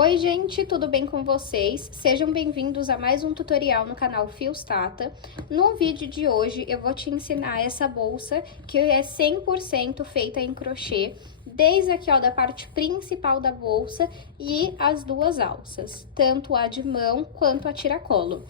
Oi gente, tudo bem com vocês? Sejam bem-vindos a mais um tutorial no canal Fios Tata. No vídeo de hoje eu vou te ensinar essa bolsa que é 100% feita em crochê, desde aqui ó, da parte principal da bolsa e as duas alças, tanto a de mão quanto a tiracolo.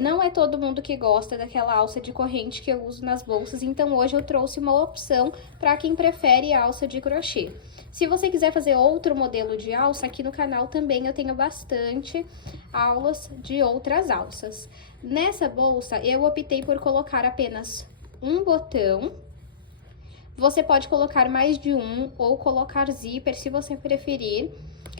Não é todo mundo que gosta daquela alça de corrente que eu uso nas bolsas, então hoje eu trouxe uma opção para quem prefere a alça de crochê. Se você quiser fazer outro modelo de alça, aqui no canal também eu tenho bastante aulas de outras alças. Nessa bolsa, eu optei por colocar apenas um botão. Você pode colocar mais de um ou colocar zíper, se você preferir.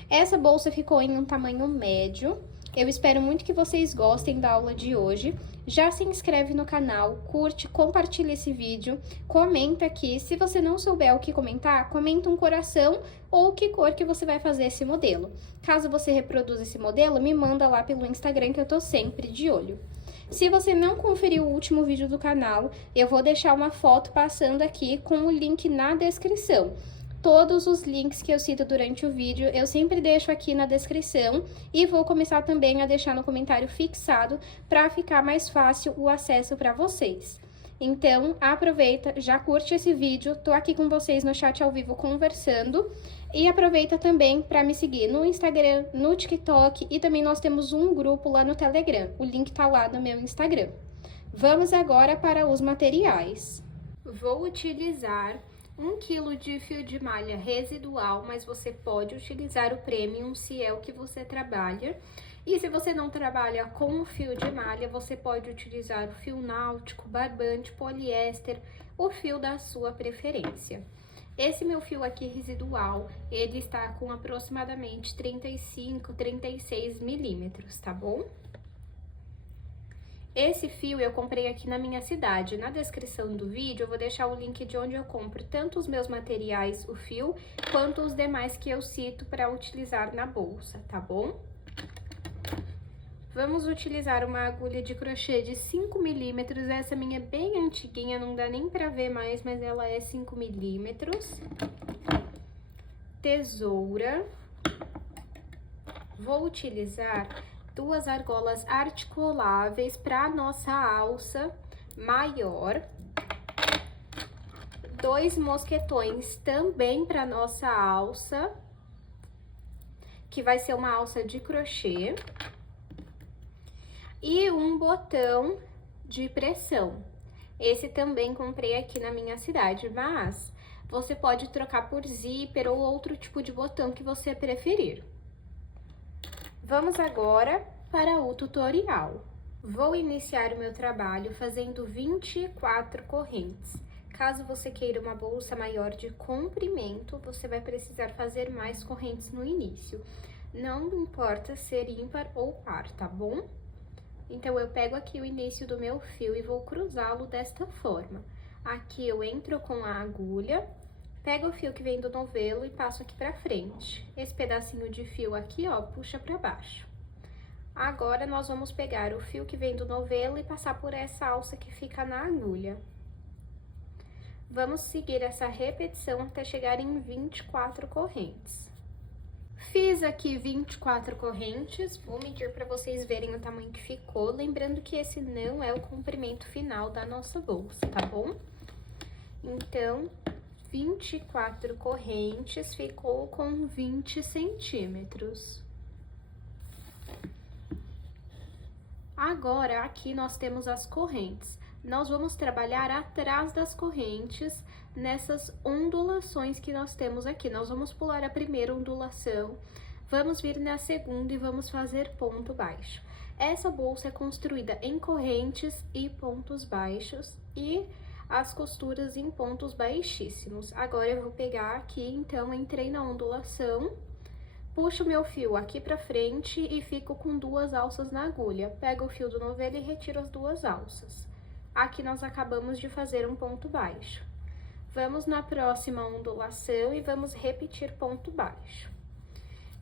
Essa bolsa ficou em um tamanho médio. Eu espero muito que vocês gostem da aula de hoje. Já se inscreve no canal, curte, compartilha esse vídeo, comenta aqui. Se você não souber o que comentar, comenta um coração ou que cor que você vai fazer esse modelo. Caso você reproduza esse modelo, me manda lá pelo Instagram que eu tô sempre de olho. Se você não conferiu o último vídeo do canal, eu vou deixar uma foto passando aqui com o link na descrição. Todos os links que eu cito durante o vídeo, eu sempre deixo aqui na descrição e vou começar também a deixar no comentário fixado para ficar mais fácil o acesso para vocês. Então, aproveita, já curte esse vídeo, tô aqui com vocês no chat ao vivo conversando e aproveita também para me seguir no Instagram, no TikTok e também nós temos um grupo lá no Telegram, o link tá lá no meu Instagram. Vamos agora para os materiais. Vou utilizar 1 kg de fio de malha residual, mas você pode utilizar o premium se é o que você trabalha. E se você não trabalha com o fio de malha, você pode utilizar o fio náutico, barbante, poliéster, o fio da sua preferência. Esse meu fio aqui residual, ele está com aproximadamente 35, 36 milímetros, tá bom? Esse fio eu comprei aqui na minha cidade. Na descrição do vídeo eu vou deixar o link de onde eu compro tanto os meus materiais, o fio, quanto os demais que eu cito para utilizar na bolsa, tá bom? Vamos utilizar uma agulha de crochê de 5 milímetros. Essa minha é bem antiguinha, não dá nem para ver mais, mas ela é 5 milímetros. Tesoura. Vou utilizar 2 argolas articuláveis para nossa alça maior, 2 mosquetões também para nossa alça, que vai ser uma alça de crochê, e um botão de pressão. Esse também comprei aqui na minha cidade, mas você pode trocar por zíper ou outro tipo de botão que você preferir. Vamos agora para o tutorial. Vou iniciar o meu trabalho fazendo 24 correntes. Caso você queira uma bolsa maior de comprimento, você vai precisar fazer mais correntes no início. Não importa ser ímpar ou par, tá bom? Então, eu pego aqui o início do meu fio e vou cruzá-lo desta forma. Aqui eu entro com a agulha, pego o fio que vem do novelo e passo aqui pra frente. Esse pedacinho de fio aqui, ó, puxa pra baixo. Agora, nós vamos pegar o fio que vem do novelo e passar por essa alça que fica na agulha. Vamos seguir essa repetição até chegar em 24 correntes. Fiz aqui 24 correntes, vou medir para vocês verem o tamanho que ficou. Lembrando que esse não é o comprimento final da nossa bolsa, tá bom? Então, 24 correntes, ficou com 20 centímetros. Agora, aqui nós temos as correntes. Nós vamos trabalhar atrás das correntes, nessas ondulações que nós temos aqui. Nós vamos pular a primeira ondulação, vamos vir na segunda e vamos fazer ponto baixo. Essa bolsa é construída em correntes e pontos baixos e as costuras em pontos baixíssimos. Agora, eu vou pegar aqui, então, entrei na ondulação, puxo meu fio aqui pra frente e fico com 2 alças na agulha. Pego o fio do novelo e retiro as 2 alças. Aqui nós acabamos de fazer um ponto baixo. Vamos na próxima ondulação e vamos repetir ponto baixo.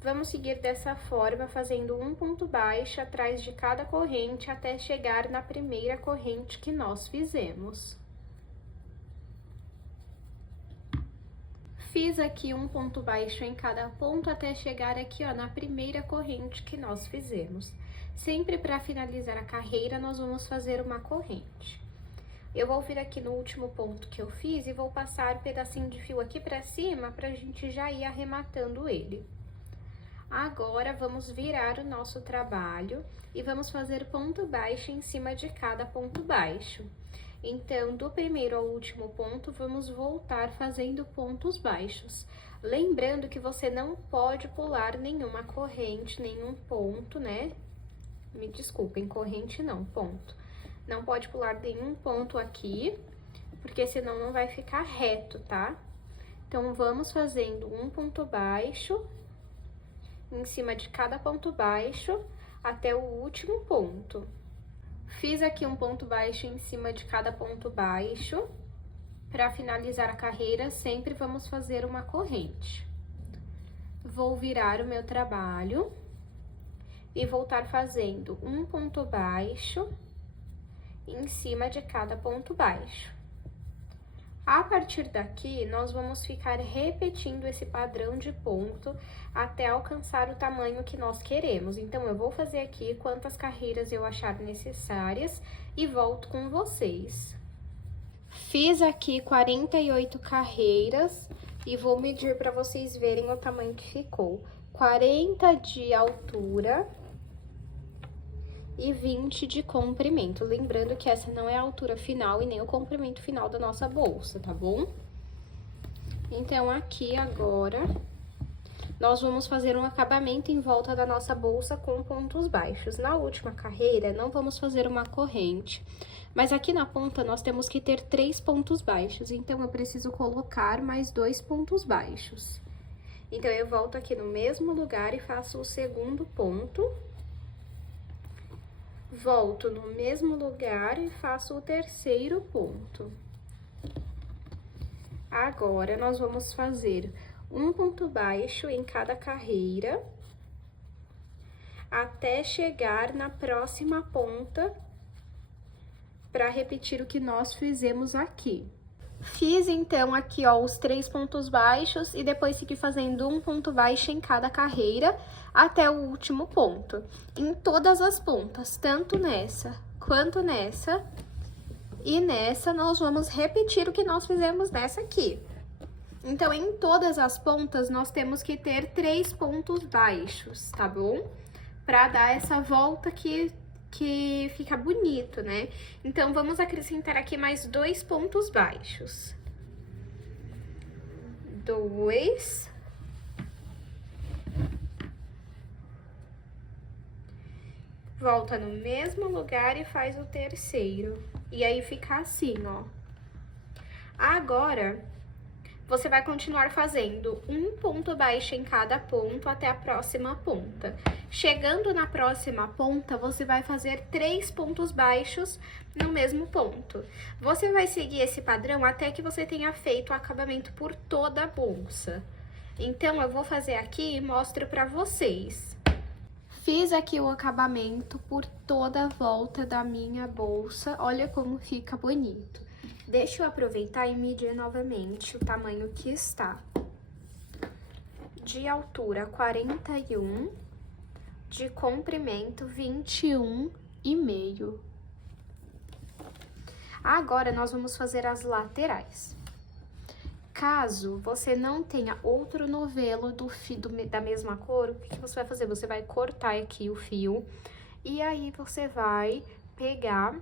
Vamos seguir dessa forma, fazendo um ponto baixo atrás de cada corrente até chegar na primeira corrente que nós fizemos. Fiz aqui um ponto baixo em cada ponto até chegar aqui, ó, na primeira corrente que nós fizemos. Sempre para finalizar a carreira, nós vamos fazer uma corrente. Eu vou vir aqui no último ponto que eu fiz e vou passar um pedacinho de fio aqui pra cima pra gente já ir arrematando ele. Agora, vamos virar o nosso trabalho e vamos fazer ponto baixo em cima de cada ponto baixo. Então, do primeiro ao último ponto, vamos voltar fazendo pontos baixos. Lembrando que você não pode pular nenhuma corrente, nenhum ponto, né? Me desculpem, corrente não, ponto. Não pode pular nenhum ponto aqui, porque senão não vai ficar reto, tá? Então, vamos fazendo um ponto baixo em cima de cada ponto baixo até o último ponto. Fiz aqui um ponto baixo em cima de cada ponto baixo. Para finalizar a carreira, sempre vamos fazer uma corrente. Vou virar o meu trabalho e voltar fazendo um ponto baixo em cima de cada ponto baixo. A partir daqui, nós vamos ficar repetindo esse padrão de ponto até alcançar o tamanho que nós queremos. Então, eu vou fazer aqui quantas carreiras eu achar necessárias e volto com vocês. Fiz aqui 48 carreiras e vou medir para vocês verem o tamanho que ficou. 40 de altura e 20 de comprimento. Lembrando que essa não é a altura final e nem o comprimento final da nossa bolsa, tá bom? Então, aqui agora, nós vamos fazer um acabamento em volta da nossa bolsa com pontos baixos. Na última carreira, não vamos fazer uma corrente, mas aqui na ponta nós temos que ter 3 pontos baixos, então eu preciso colocar mais 2 pontos baixos. Então, eu volto aqui no mesmo lugar e faço o segundo ponto. Volto no mesmo lugar e faço o terceiro ponto. Agora, nós vamos fazer um ponto baixo em cada carreira, até chegar na próxima ponta, para repetir o que nós fizemos aqui. Fiz, então, aqui, ó, os 3 pontos baixos e depois segui fazendo um ponto baixo em cada carreira até o último ponto. Em todas as pontas, tanto nessa quanto nessa e nessa, nós vamos repetir o que nós fizemos nessa aqui. Então, em todas as pontas, nós temos que ter 3 pontos baixos, tá bom? Pra dar essa volta que fica bonito, né? Então, vamos acrescentar aqui mais 2 pontos baixos. 2. Volta no mesmo lugar e faz o terceiro. E aí, fica assim, ó. Agora, você vai continuar fazendo um ponto baixo em cada ponto até a próxima ponta. Chegando na próxima ponta, você vai fazer 3 pontos baixos no mesmo ponto. Você vai seguir esse padrão até que você tenha feito o acabamento por toda a bolsa. Então, eu vou fazer aqui e mostro pra vocês. Fiz aqui o acabamento por toda a volta da minha bolsa. Olha como fica bonito. Deixa eu aproveitar e medir novamente o tamanho que está. De altura, 41, de comprimento, 21,5. Agora, nós vamos fazer as laterais. Caso você não tenha outro novelo da mesma cor, o que você vai fazer? Você vai cortar aqui o fio e aí você vai pegar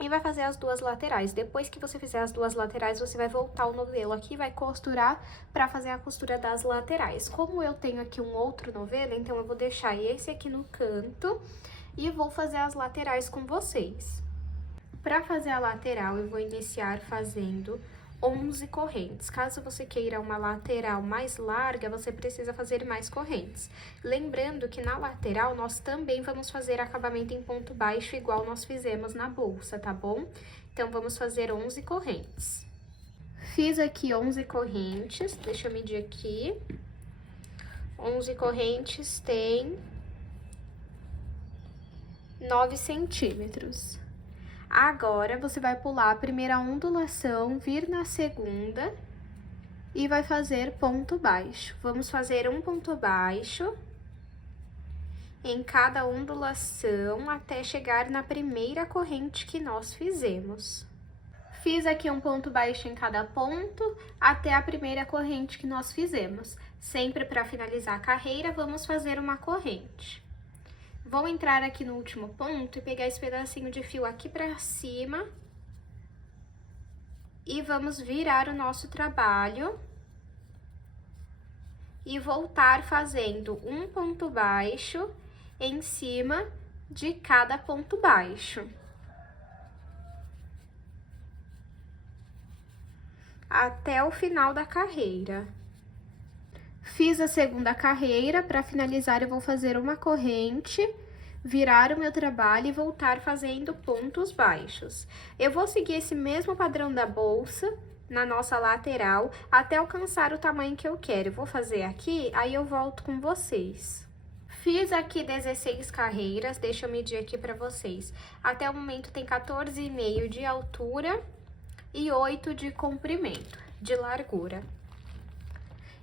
e vai fazer as 2 laterais. Depois que você fizer as 2 laterais, você vai voltar o novelo aqui e vai costurar para fazer a costura das laterais. Como eu tenho aqui um outro novelo, então eu vou deixar esse aqui no canto e vou fazer as laterais com vocês. Para fazer a lateral, eu vou iniciar fazendo 11 correntes. Caso você queira uma lateral mais larga, você precisa fazer mais correntes. Lembrando que na lateral, nós também vamos fazer acabamento em ponto baixo, igual nós fizemos na bolsa, tá bom? Então, vamos fazer 11 correntes. Fiz aqui 11 correntes, deixa eu medir aqui. 11 correntes tem 9 centímetros. Agora, você vai pular a primeira ondulação, vir na segunda e vai fazer ponto baixo. Vamos fazer um ponto baixo em cada ondulação até chegar na primeira corrente que nós fizemos. Fiz aqui um ponto baixo em cada ponto até a primeira corrente que nós fizemos. Sempre para finalizar a carreira, vamos fazer uma corrente. Vou entrar aqui no último ponto e pegar esse pedacinho de fio aqui para cima e vamos virar o nosso trabalho e voltar fazendo um ponto baixo em cima de cada ponto baixo. Até o final da carreira. Fiz a segunda carreira, para finalizar eu vou fazer uma corrente, virar o meu trabalho e voltar fazendo pontos baixos. Eu vou seguir esse mesmo padrão da bolsa na nossa lateral até alcançar o tamanho que eu quero. Eu vou fazer aqui, aí eu volto com vocês. Fiz aqui 16 carreiras, deixa eu medir aqui para vocês. Até o momento tem 14,5 de altura e 8 de comprimento, de largura.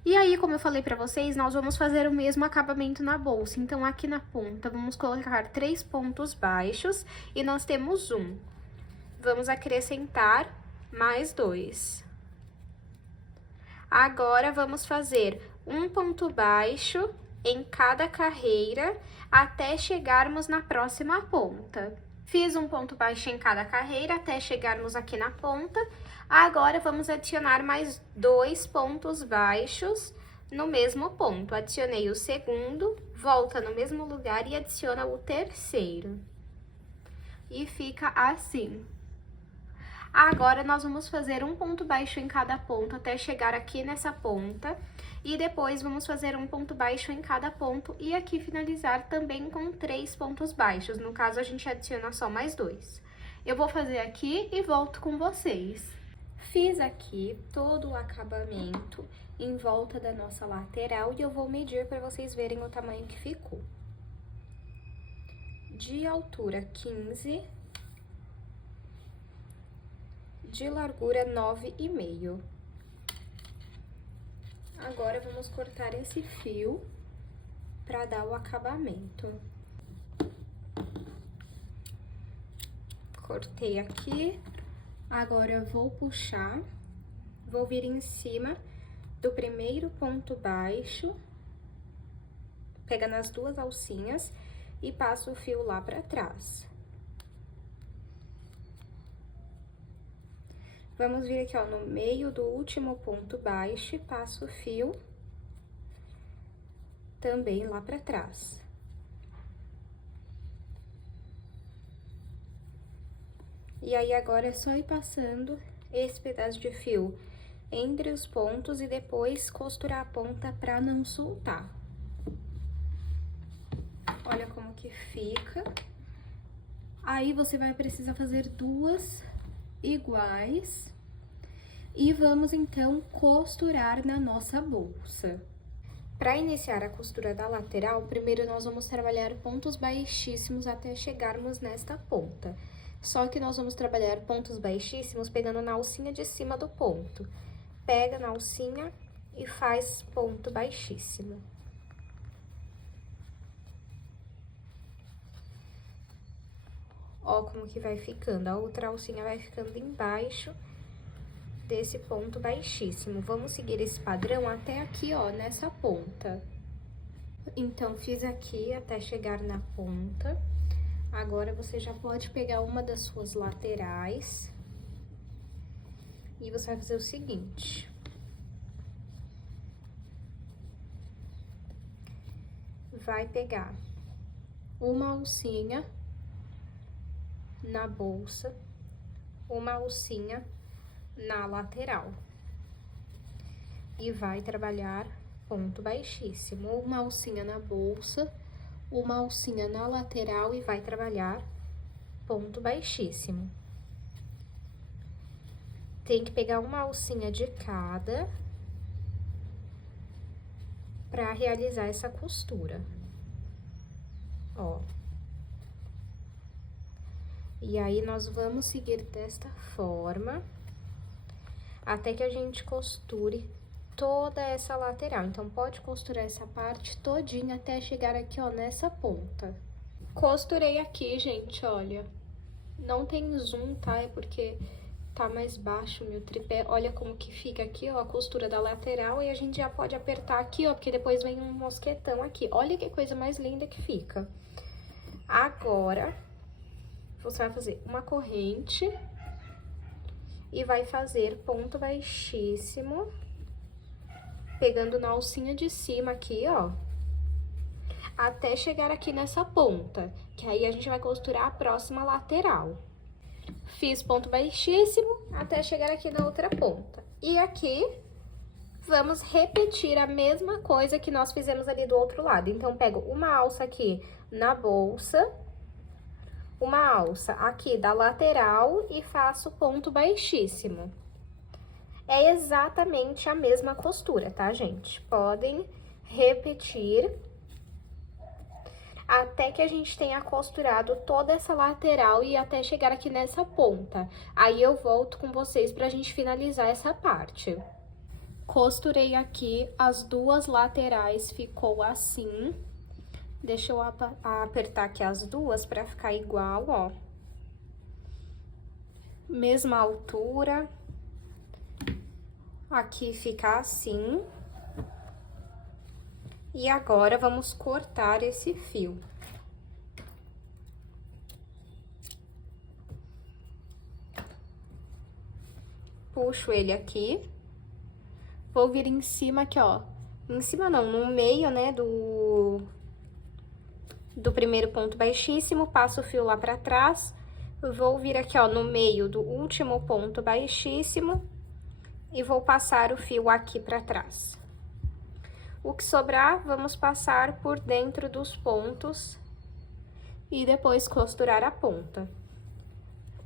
E aí, como eu falei pra vocês, nós vamos fazer o mesmo acabamento na bolsa. Então, aqui na ponta, vamos colocar 3 pontos baixos e nós temos 1. Vamos acrescentar mais 2. Agora, vamos fazer um ponto baixo em cada carreira até chegarmos na próxima ponta. Fiz um ponto baixo em cada carreira até chegarmos aqui na ponta. Agora, vamos adicionar mais 2 pontos baixos no mesmo ponto. Adicionei o segundo, volta no mesmo lugar e adiciona o terceiro. E fica assim. Agora, nós vamos fazer um ponto baixo em cada ponto até chegar aqui nessa ponta. E depois, vamos fazer um ponto baixo em cada ponto e aqui finalizar também com 3 pontos baixos. No caso, a gente adiciona só mais 2. Eu vou fazer aqui e volto com vocês. Fiz aqui todo o acabamento em volta da nossa lateral e eu vou medir para vocês verem o tamanho que ficou. De altura 15, de largura 9,5. Agora, vamos cortar esse fio para dar o acabamento. Cortei aqui. Agora, eu vou puxar, vou vir em cima do primeiro ponto baixo, pega nas 2 alcinhas e passo o fio lá pra trás. Vamos vir aqui, ó, no meio do último ponto baixo e passo o fio também lá pra trás. E aí, agora é só ir passando esse pedaço de fio entre os pontos e depois costurar a ponta pra não soltar. Olha como que fica. Aí, você vai precisar fazer 2 iguais. E vamos, então, costurar na nossa bolsa. Para iniciar a costura da lateral, primeiro nós vamos trabalhar pontos baixíssimos até chegarmos nesta ponta. Só que nós vamos trabalhar pontos baixíssimos pegando na alcinha de cima do ponto. Pega na alcinha e faz ponto baixíssimo. Ó como que vai ficando, a outra alcinha vai ficando embaixo desse ponto baixíssimo. Vamos seguir esse padrão até aqui, ó, nessa ponta. Então, fiz aqui até chegar na ponta. Agora, você já pode pegar uma das suas laterais e você vai fazer o seguinte. Vai pegar uma alcinha na bolsa, uma alcinha na lateral. E vai trabalhar ponto baixíssimo. Uma alcinha na bolsa, uma alcinha na lateral e vai trabalhar ponto baixíssimo. Tem que pegar uma alcinha de cada para realizar essa costura. Ó. E aí, nós vamos seguir desta forma até que a gente costure toda essa lateral. Então, pode costurar essa parte todinha até chegar aqui, ó, nessa ponta. Costurei aqui, gente, olha. Não tem zoom, tá? É porque tá mais baixo o meu tripé. Olha como que fica aqui, ó, a costura da lateral. E a gente já pode apertar aqui, ó, porque depois vem um mosquetão aqui. Olha que coisa mais linda que fica. Agora, você vai fazer uma corrente e vai fazer ponto baixíssimo, pegando na alcinha de cima aqui, ó, até chegar aqui nessa ponta, que aí a gente vai costurar a próxima lateral. Fiz ponto baixíssimo até chegar aqui na outra ponta. E aqui, vamos repetir a mesma coisa que nós fizemos ali do outro lado. Então, pego uma alça aqui na bolsa, uma alça aqui da lateral e faço ponto baixíssimo. É exatamente a mesma costura, tá, gente? Podem repetir até que a gente tenha costurado toda essa lateral e até chegar aqui nessa ponta. Aí eu volto com vocês pra gente finalizar essa parte. Costurei aqui as duas laterais, ficou assim. Deixa eu apertar aqui as duas pra ficar igual, ó. Mesma altura. Aqui fica assim. E agora, vamos cortar esse fio. Puxo ele aqui. Vou vir em cima aqui, ó. Em cima não, no meio, né, do primeiro ponto baixíssimo, passo o fio lá pra trás. Vou vir aqui, ó, no meio do último ponto baixíssimo e vou passar o fio aqui pra trás. O que sobrar, vamos passar por dentro dos pontos e depois costurar a ponta.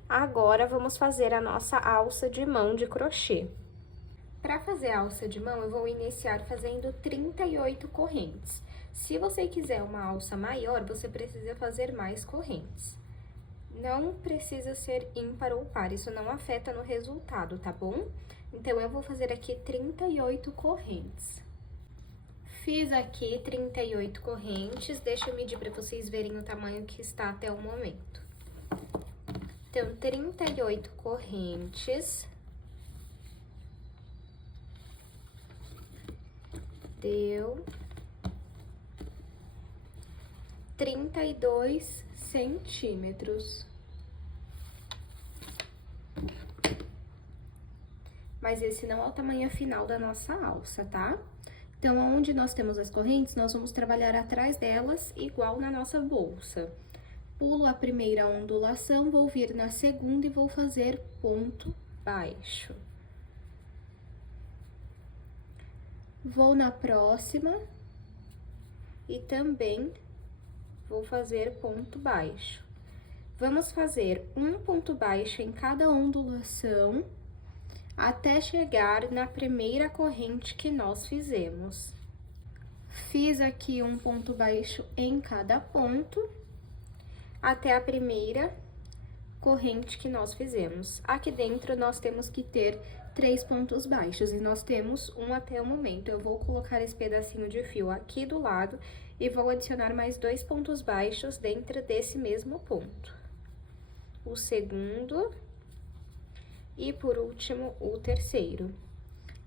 Agora, vamos fazer a nossa alça de mão de crochê. Para fazer a alça de mão, eu vou iniciar fazendo 38 correntes. Se você quiser uma alça maior, você precisa fazer mais correntes. Não precisa ser ímpar ou par, isso não afeta no resultado, tá bom? Então, eu vou fazer aqui 38 correntes. Fiz aqui 38 correntes, deixa eu medir para vocês verem o tamanho que está até o momento. Então, 38 correntes. Deu 32 centímetros. Mas esse não é o tamanho final da nossa alça, tá? Então, onde nós temos as correntes, nós vamos trabalhar atrás delas, igual na nossa bolsa. Pulo a primeira ondulação, vou vir na segunda e vou fazer ponto baixo. Vou na próxima e também vou fazer ponto baixo. Vamos fazer um ponto baixo em cada ondulação, até chegar na primeira corrente que nós fizemos. Fiz aqui um ponto baixo em cada ponto, até a primeira corrente que nós fizemos. Aqui dentro, nós temos que ter 3 pontos baixos, e nós temos um até o momento. Eu vou colocar esse pedacinho de fio aqui do lado e vou adicionar mais 2 pontos baixos dentro desse mesmo ponto. O segundo... E, por último, o terceiro.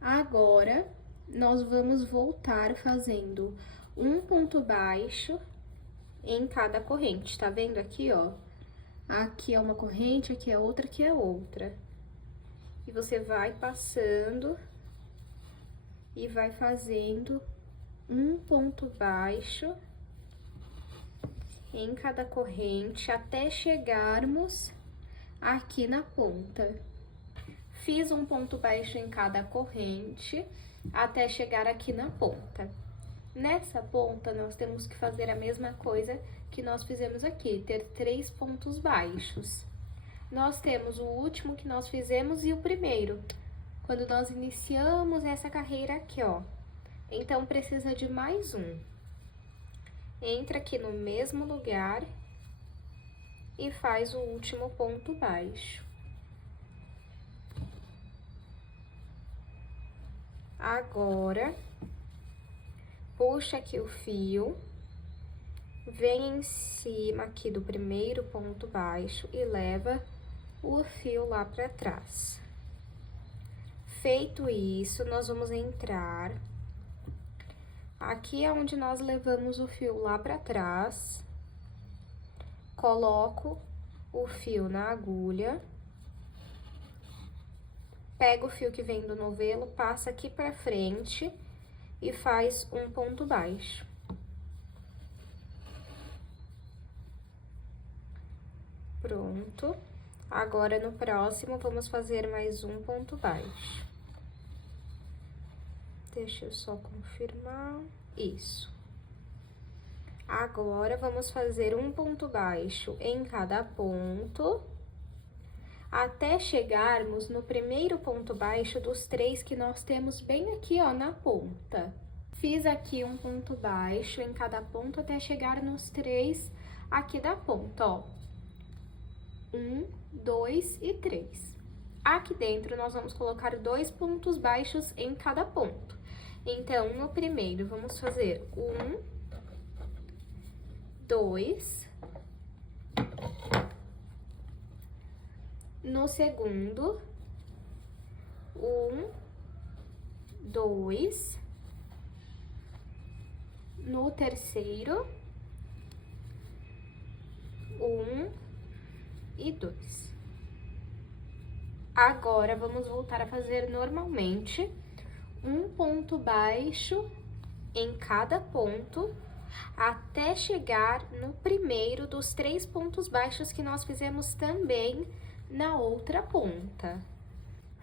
Agora, nós vamos voltar fazendo um ponto baixo em cada corrente. Tá vendo aqui, ó? Aqui é uma corrente, aqui é outra, aqui é outra. E você vai passando e vai fazendo um ponto baixo em cada corrente, até chegarmos aqui na ponta. Fiz um ponto baixo em cada corrente, até chegar aqui na ponta. Nessa ponta, nós temos que fazer a mesma coisa que nós fizemos aqui, ter 3 pontos baixos. Nós temos o último que nós fizemos e o primeiro, quando nós iniciamos essa carreira aqui, ó. Então, precisa de mais um. Entra aqui no mesmo lugar e faz o último ponto baixo. Agora, puxa aqui o fio, vem em cima aqui do primeiro ponto baixo e leva o fio lá pra trás. Feito isso, nós vamos entrar aqui onde nós levamos o fio lá pra trás, coloco o fio na agulha, pego o fio que vem do novelo, passa aqui pra frente e faz um ponto baixo. Pronto. Agora, no próximo, vamos fazer mais um ponto baixo. Deixa eu só confirmar. Isso. Agora, vamos fazer um ponto baixo em cada ponto, até chegarmos no primeiro ponto baixo dos 3 que nós temos bem aqui, ó, na ponta. Fiz aqui um ponto baixo em cada ponto até chegar nos 3 aqui da ponta, ó. 1, 2 e 3. Aqui dentro, nós vamos colocar 2 pontos baixos em cada ponto. Então, no primeiro, vamos fazer 1, 2. No segundo, 1, 2. No terceiro, 1 e 2. Agora, vamos voltar a fazer normalmente um ponto baixo em cada ponto, até chegar no primeiro dos 3 pontos baixos que nós fizemos também na outra ponta.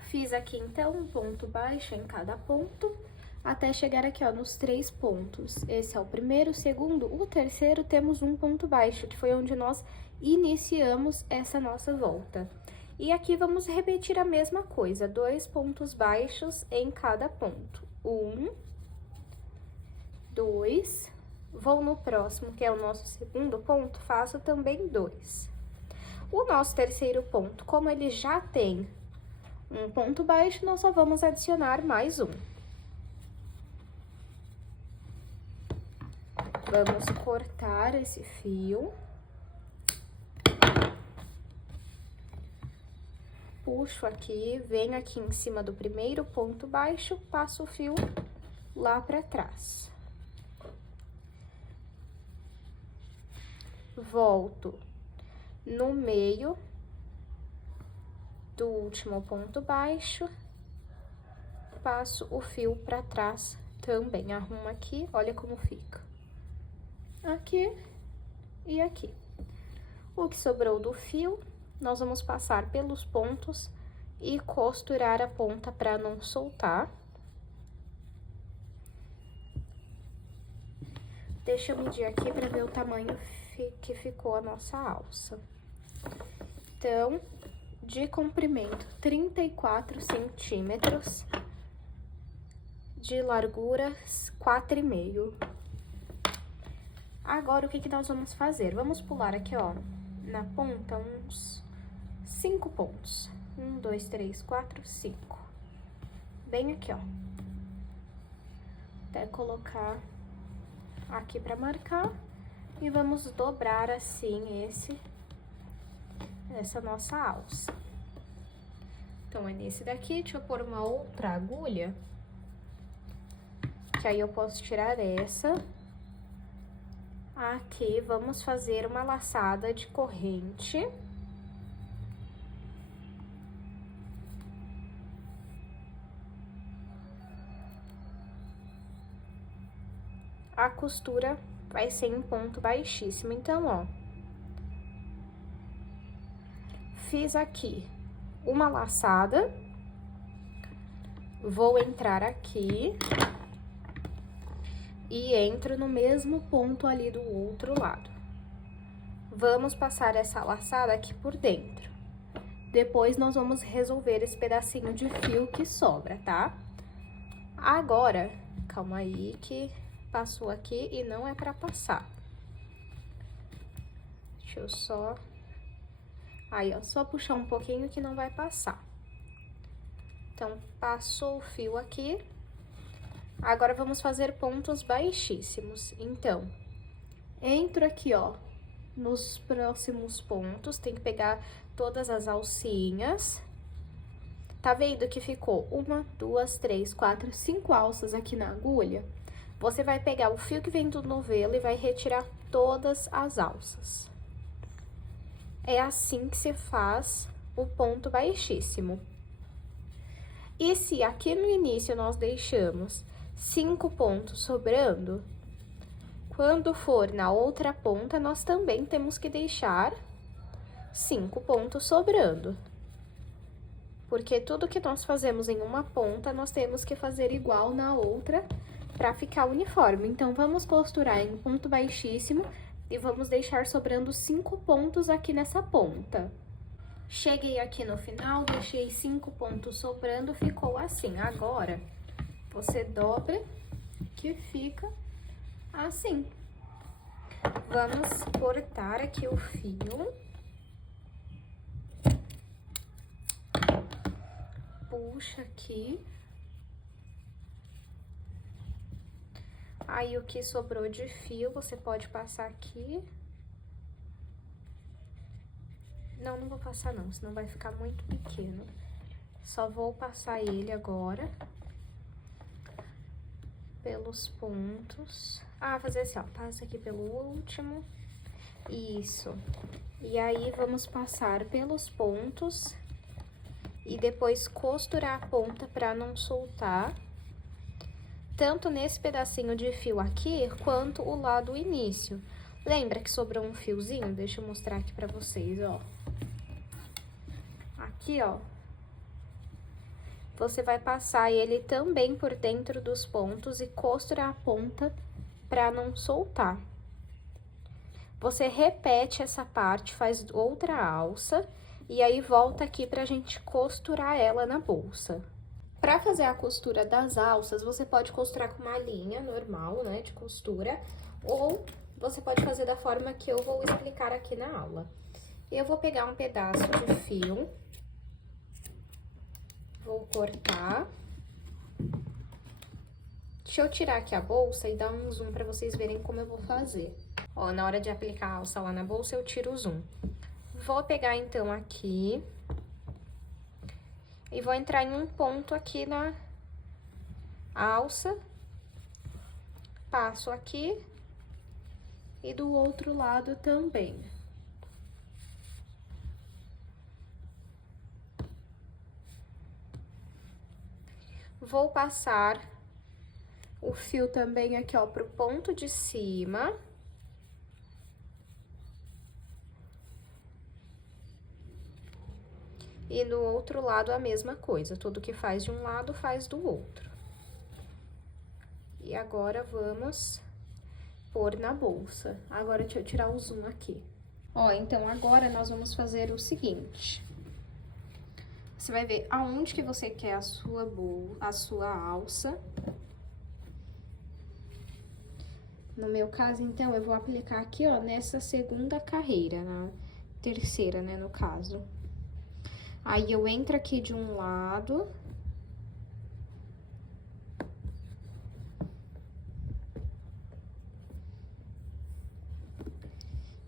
Fiz aqui, então, um ponto baixo em cada ponto, até chegar aqui, ó, nos 3 pontos. Esse é o primeiro, o segundo, o terceiro, temos um ponto baixo, que foi onde nós iniciamos essa nossa volta. E aqui vamos repetir a mesma coisa, 2 pontos baixos em cada ponto. 1, 2, vou no próximo, que é o nosso segundo ponto, faço também 2. O nosso terceiro ponto, como ele já tem um ponto baixo, nós só vamos adicionar mais um. Vamos cortar esse fio. Puxo aqui, venho aqui em cima do primeiro ponto baixo, passo o fio lá pra trás. Volto no meio do último ponto baixo, passo o fio pra trás também. Arrumo aqui, olha como fica. Aqui e aqui. O que sobrou do fio, nós vamos passar pelos pontos e costurar a ponta para não soltar. Deixa eu medir aqui para ver o tamanho que ficou a nossa alça. Então, de comprimento, 34 centímetros, de largura, 4,5. Agora, o que nós vamos fazer? Vamos pular aqui, ó, na ponta, uns 5 pontos. 1, 2, 3, 4, 5. Bem aqui, ó. Até colocar aqui pra marcar. E vamos dobrar assim essa nossa alça. Então, é nesse daqui. Deixa eu pôr uma outra agulha. Que aí eu posso tirar essa. Aqui, vamos fazer uma laçada de corrente. A costura vai ser em ponto baixíssimo. Então, ó, fiz aqui uma laçada, vou entrar aqui e entro no mesmo ponto ali do outro lado. Vamos passar essa laçada aqui por dentro. Depois, nós vamos resolver esse pedacinho de fio que sobra, tá? Agora, calma aí que passou aqui e não é pra passar. Deixa eu só... Aí, ó, só puxar um pouquinho que não vai passar. Então, passou o fio aqui, Agora, vamos fazer pontos baixíssimos. Então, entro aqui, ó, nos próximos pontos, tem que pegar todas as alcinhas. Tá vendo que ficou 1, 2, 3, 4, 5 alças aqui na agulha? Você vai pegar o fio que vem do novelo e vai retirar todas as alças. É assim que se faz o ponto baixíssimo. E se aqui no início nós deixamos 5 pontos sobrando, quando for na outra ponta, nós também temos que deixar 5 pontos sobrando. Porque tudo que nós fazemos em uma ponta, nós temos que fazer igual na outra para ficar uniforme. Então, vamos costurar em ponto baixíssimo e vamos deixar sobrando 5 pontos aqui nessa ponta. Cheguei aqui no final, deixei 5 pontos sobrando, ficou assim. Agora, você dobra que fica assim. Vamos cortar aqui o fio. Puxa aqui. Aí, o que sobrou de fio, você pode passar aqui. Não, não vou passar não, senão vai ficar muito pequeno. Só vou passar ele agora. Pelos pontos. Ah, fazer assim, ó, passa aqui pelo último. Isso. E aí, vamos passar pelos pontos. E depois costurar a ponta pra não soltar. Tanto nesse pedacinho de fio aqui, quanto o lado do início. Lembra que sobrou um fiozinho? Deixa eu mostrar aqui pra vocês, ó. Aqui, ó. Você vai passar ele também por dentro dos pontos e costurar a ponta pra não soltar. Você repete essa parte, faz outra alça, e aí volta aqui pra gente costurar ela na bolsa. Pra fazer a costura das alças, você pode costurar com uma linha normal, né, de costura, ou você pode fazer da forma que eu vou explicar aqui na aula. Eu vou pegar um pedaço de fio, vou cortar. Deixa eu tirar aqui a bolsa e dar um zoom pra vocês verem como eu vou fazer. Ó, na hora de aplicar a alça lá na bolsa, eu tiro o zoom. Vou pegar, então, aqui e vou entrar em um ponto aqui na alça, passo aqui e do outro lado também. Vou passar o fio também aqui, ó, pro ponto de cima. E no outro lado a mesma coisa, tudo que faz de um lado faz do outro. E agora vamos pôr na bolsa. Agora deixa eu tirar o zoom aqui. Ó, então agora nós vamos fazer o seguinte. Você vai ver aonde que você quer a sua alça. No meu caso, então, eu vou aplicar aqui, ó, nessa segunda carreira, na terceira, né, no caso. Aí, eu entro aqui de um lado.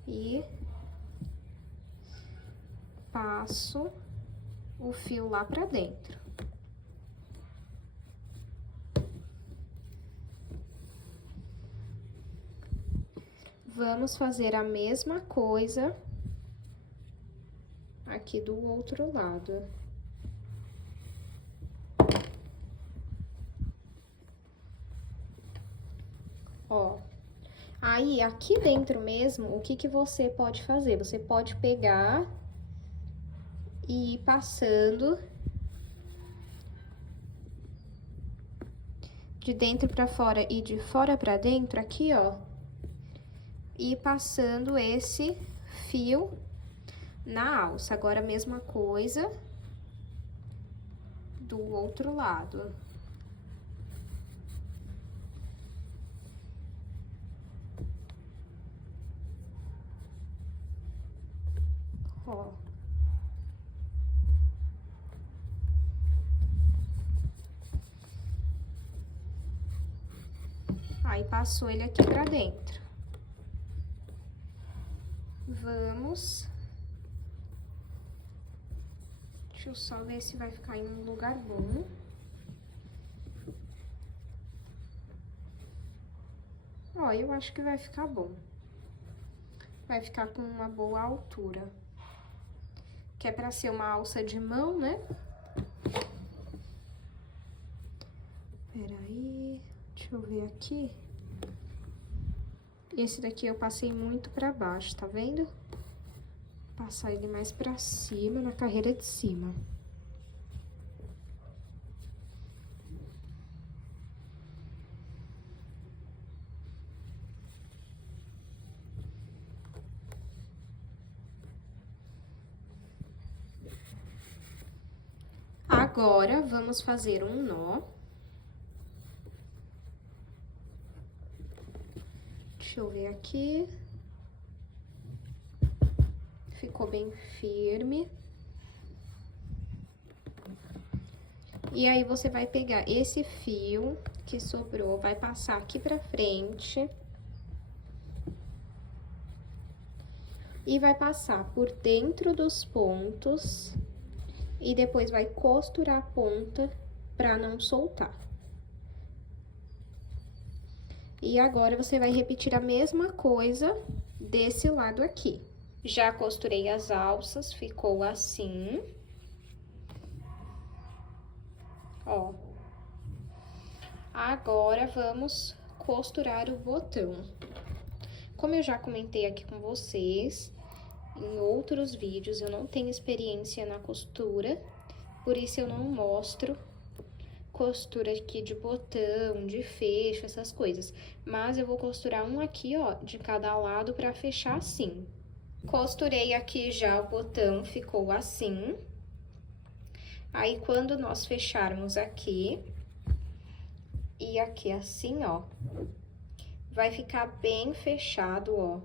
E passo o fio lá pra dentro. Vamos fazer a mesma coisa aqui do outro lado. Ó, aí aqui dentro mesmo, o que que você pode fazer? Você pode pegar e ir passando de dentro pra fora e de fora pra dentro, aqui, ó, e passando esse fio na alça. Agora, a mesma coisa do outro lado. Ó. Aí, passou ele aqui pra dentro. Vamos... Deixa eu só ver se vai ficar em um lugar bom. Ó, eu acho que vai ficar bom. Vai ficar com uma boa altura. Que é pra ser uma alça de mão, né? Peraí, deixa eu ver aqui. Esse daqui eu passei muito pra baixo, tá vendo? Passar ele mais pra cima, na carreira de cima. Agora, vamos fazer um nó. Deixa eu ver aqui. Ficou bem firme. E aí, você vai pegar esse fio que sobrou, vai passar aqui pra frente. E vai passar por dentro dos pontos. E depois vai costurar a ponta pra não soltar. E agora, você vai repetir a mesma coisa desse lado aqui. Já costurei as alças, ficou assim. Ó. Agora, vamos costurar o botão. Como eu já comentei aqui com vocês, em outros vídeos, eu não tenho experiência na costura, por isso eu não mostro costura aqui de botão, de fecho, essas coisas. Mas eu vou costurar um aqui, ó, de cada lado pra fechar assim. Costurei aqui já o botão, ficou assim. Aí, quando nós fecharmos aqui e aqui assim, ó, vai ficar bem fechado, ó.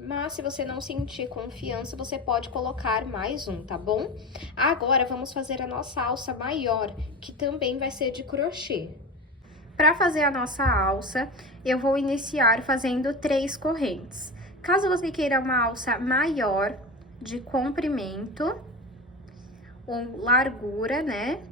Mas, se você não sentir confiança, você pode colocar mais um, tá bom? Agora, vamos fazer a nossa alça maior, que também vai ser de crochê. Para fazer a nossa alça, eu vou iniciar fazendo 3 correntes. Caso você queira uma alça maior, de comprimento, ou largura, né?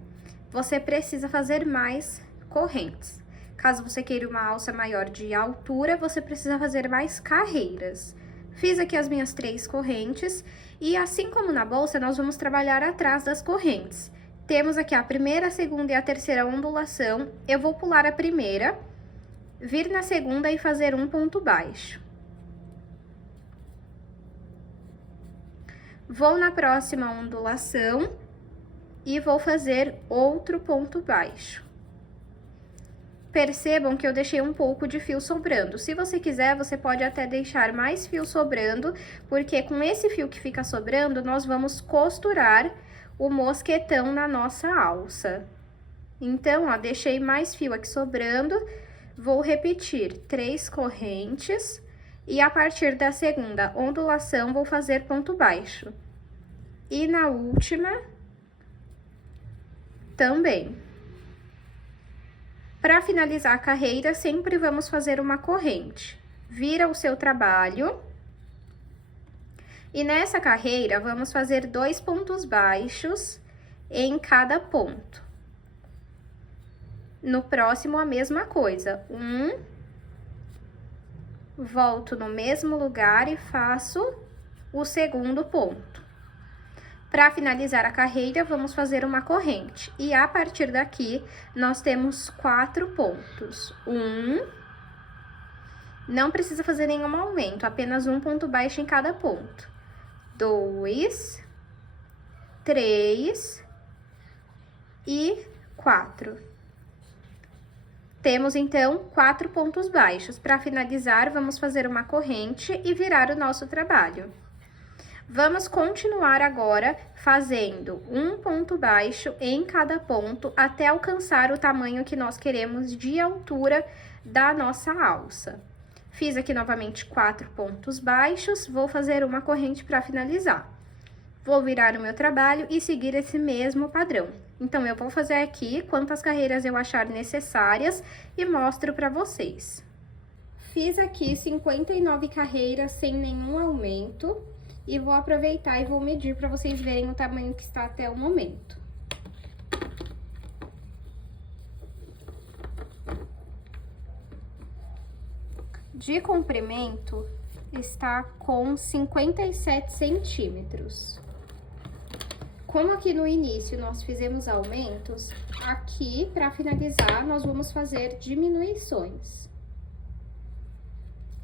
Você precisa fazer mais correntes. Caso você queira uma alça maior de altura, você precisa fazer mais carreiras. Fiz aqui as minhas 3 correntes, e assim como na bolsa, nós vamos trabalhar atrás das correntes. Temos aqui a primeira, a segunda e a terceira ondulação. Eu vou pular a primeira, vir na segunda e fazer um ponto baixo. Vou na próxima ondulação e vou fazer outro ponto baixo. Percebam que eu deixei um pouco de fio sobrando. Se você quiser, você pode até deixar mais fio sobrando, porque com esse fio que fica sobrando, nós vamos costurar o mosquetão na nossa alça. Então, ó, deixei mais fio aqui sobrando, vou repetir 3 correntes, e a partir da segunda ondulação, vou fazer ponto baixo. E na última, também. Para finalizar a carreira, sempre vamos fazer uma corrente. Vira o seu trabalho. E nessa carreira, vamos fazer 2 pontos baixos em cada ponto. No próximo, a mesma coisa. Volto no mesmo lugar e faço o segundo ponto. Para finalizar a carreira, vamos fazer uma corrente. E a partir daqui, nós temos 4 pontos. Não precisa fazer nenhum aumento, apenas um ponto baixo em cada ponto. 2, 3 e 4. Temos, então, 4 pontos baixos. Para finalizar, vamos fazer uma corrente e virar o nosso trabalho. Vamos continuar agora fazendo um ponto baixo em cada ponto até alcançar o tamanho que nós queremos de altura da nossa alça. Fiz aqui novamente 4 pontos baixos, vou fazer uma corrente para finalizar. Vou virar o meu trabalho e seguir esse mesmo padrão. Então, eu vou fazer aqui quantas carreiras eu achar necessárias e mostro pra vocês. Fiz aqui 59 carreiras sem nenhum aumento e vou aproveitar e vou medir pra vocês verem o tamanho que está até o momento. De comprimento, está com 57 centímetros. Como aqui no início nós fizemos aumentos, aqui, para finalizar, nós vamos fazer diminuições.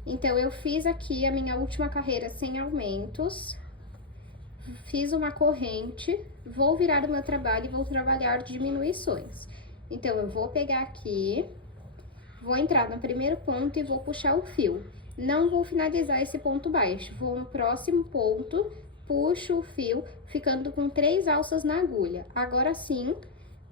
Então, eu fiz aqui a minha última carreira sem aumentos, fiz uma corrente, vou virar o meu trabalho e vou trabalhar diminuições. Então, eu vou pegar aqui, vou entrar no primeiro ponto e vou puxar o fio. Não vou finalizar esse ponto baixo, vou no próximo ponto, puxo o fio, ficando com 3 alças na agulha. Agora sim,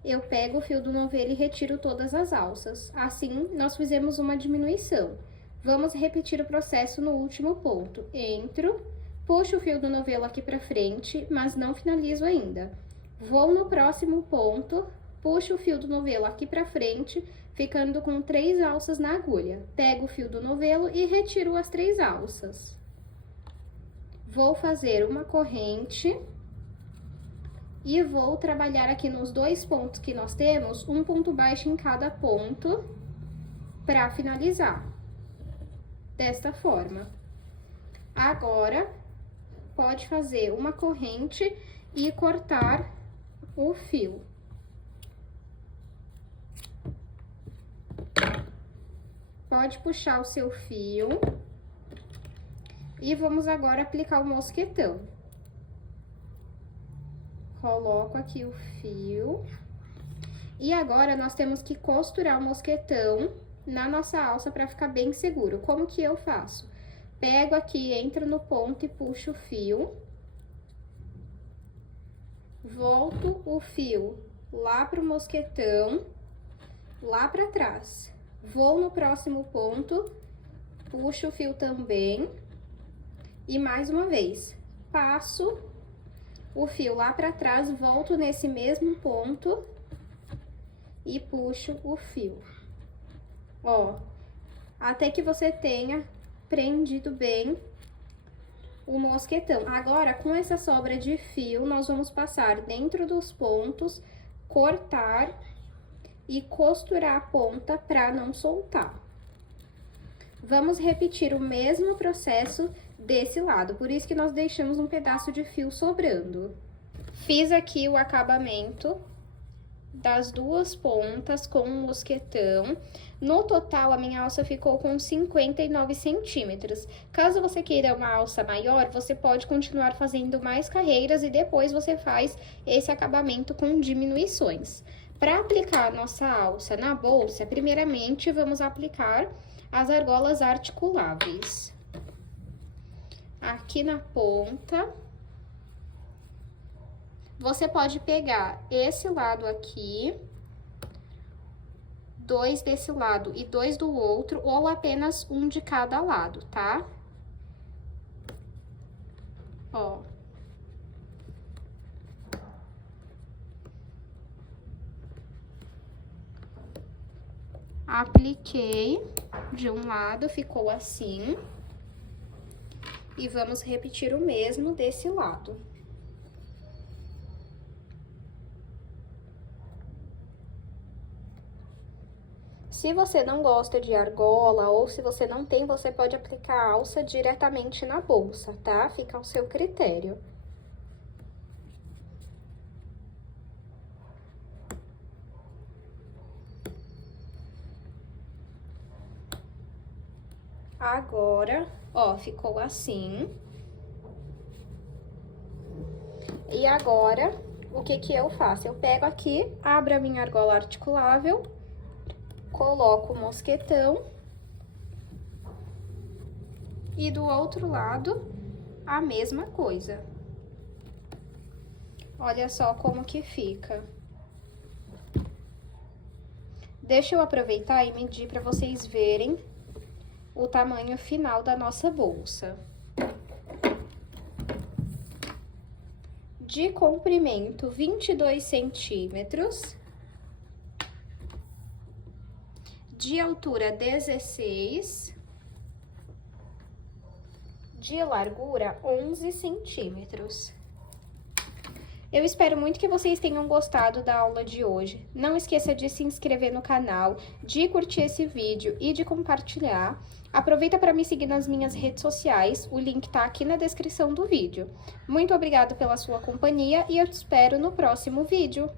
eu pego o fio do novelo e retiro todas as alças. Assim, nós fizemos uma diminuição. Vamos repetir o processo no último ponto. Entro, puxo o fio do novelo aqui pra frente, mas não finalizo ainda. Vou no próximo ponto, puxo o fio do novelo aqui pra frente, ficando com 3 alças na agulha. Pego o fio do novelo e retiro as 3 alças. Vou fazer uma corrente e vou trabalhar aqui nos 2 pontos que nós temos, um ponto baixo em cada ponto, pra finalizar. Desta forma. Agora, pode fazer uma corrente e cortar o fio. Pode puxar o seu fio. E vamos agora aplicar o mosquetão. Coloco aqui o fio. E agora, nós temos que costurar o mosquetão na nossa alça para ficar bem seguro. Como que eu faço? Pego aqui, entro no ponto e puxo o fio. Volto o fio lá pro mosquetão, lá para trás. Vou no próximo ponto, puxo o fio também. E mais uma vez, passo o fio lá para trás, volto nesse mesmo ponto e puxo o fio. Ó, até que você tenha prendido bem o mosquetão. Agora, com essa sobra de fio, nós vamos passar dentro dos pontos, cortar e costurar a ponta para não soltar. Vamos repetir o mesmo processo desse lado, por isso que nós deixamos um pedaço de fio sobrando. Fiz aqui o acabamento das 2 pontas com o mosquetão. No total, a minha alça ficou com 59 centímetros. Caso você queira uma alça maior, você pode continuar fazendo mais carreiras e depois você faz esse acabamento com diminuições. Para aplicar a nossa alça na bolsa, primeiramente, vamos aplicar as argolas articuláveis. Aqui na ponta, você pode pegar esse lado aqui, 2 desse lado e 2 do outro, ou apenas um de cada lado, tá? Ó. Apliquei de um lado, ficou assim. E vamos repetir o mesmo desse lado. Se você não gosta de argola ou se você não tem, você pode aplicar a alça diretamente na bolsa, tá? Fica ao seu critério. Agora, ó, ficou assim. E agora, o que que eu faço? Eu pego aqui, abro a minha argola articulável, coloco o mosquetão. E do outro lado, a mesma coisa. Olha só como que fica. Deixa eu aproveitar e medir para vocês verem o tamanho final da nossa bolsa. de comprimento 22 centímetros, de altura 16, de largura 11 centímetros. Eu espero muito que vocês tenham gostado da aula de hoje. Não esqueça de se inscrever no canal, de curtir esse vídeo e de compartilhar. Aproveita para me seguir nas minhas redes sociais, o link tá aqui na descrição do vídeo. Muito obrigada pela sua companhia e eu te espero no próximo vídeo.